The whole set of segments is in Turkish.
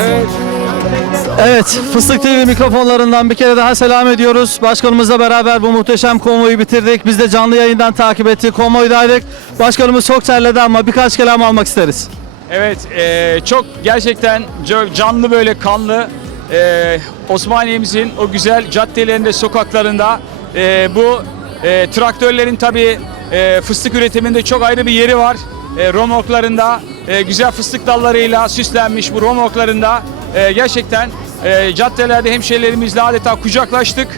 Evet. Evet, Fıstık TV mikrofonlarından bir kere daha selam ediyoruz. Başkanımızla beraber bu muhteşem konvoyu bitirdik. Biz de canlı yayından takip ettik. Konvoydaydık. Başkanımız çok terledi ama birkaç kelam almak isteriz. Evet, eee, çok gerçekten canlı böyle kanlı eee, Osmaniye'mizin o güzel caddelerinde, sokaklarında eee, bu eee, traktörlerin tabii eee, fıstık üretiminde çok ayrı bir yeri var. Eee romorklarında eee, güzel fıstık dallarıyla süslenmiş bu romorklarında eee, gerçekten eee, caddelerde hemşehrilerimizle adeta kucaklaştık.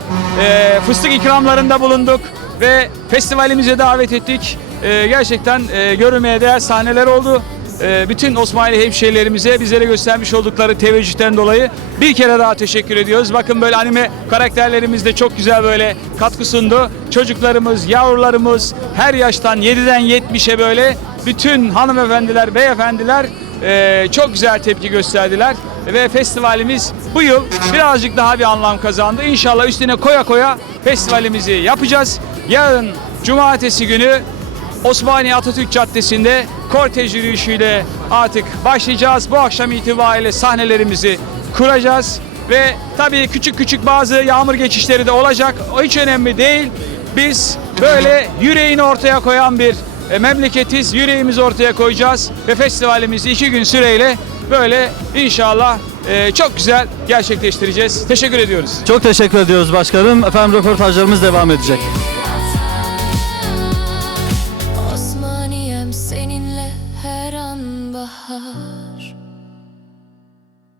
Eee, fıstık ikramlarında bulunduk ve festivalimize davet ettik. Eee, gerçekten eee, görülmeye değer sahneler oldu. Ee, bütün Osmanlı hemşehrilerimize bizlere göstermiş oldukları teveccühten dolayı bir kere daha teşekkür ediyoruz. Bakın böyle anime karakterlerimiz de çok güzel böyle katkı sundu. Çocuklarımız, yavrularımız her yaştan 7'den 70'e böyle bütün hanımefendiler, beyefendiler e, çok güzel tepki gösterdiler. Ve festivalimiz bu yıl birazcık daha bir anlam kazandı. İnşallah üstüne koya koya festivalimizi yapacağız. Yarın cumartesi günü Osmaniye Atatürk Caddesi'nde kortej yürüyüşüyle artık başlayacağız. Bu akşam itibariyle sahnelerimizi kuracağız. Ve tabii küçük küçük bazı yağmur geçişleri de olacak. O hiç önemli değil. Biz böyle yüreğini ortaya koyan bir e, memleketiz, yüreğimizi ortaya koyacağız ve festivalimizi iki gün süreyle böyle inşallah e, çok güzel gerçekleştireceğiz. Teşekkür ediyoruz. Çok teşekkür ediyoruz başkanım. Efendim röportajlarımız devam edecek. Osmaniyem seninle her an bahar